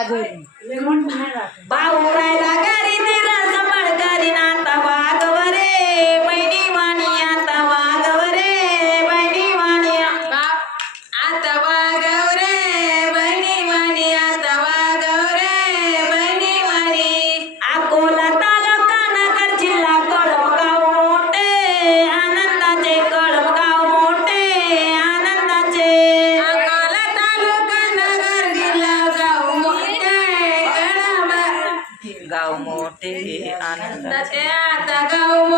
राहिला घरी भाऊ राहिला घरी तिला सांभाळ करीन आता वागवरे बहिणी वाणी आता वागवरे बहिणी वाणी आता वागवरे बहिणी वाणी आता वागवरे बहिणी वाणी अकोला तालुका नगर जिल्हा कळमगाव मोठे आनंदाचे कळमगाव मोठे आनंदाचे अकोला तालुका नगर जिल्हा गाव मोठे गाव मोठे आनंदाचे आता गाव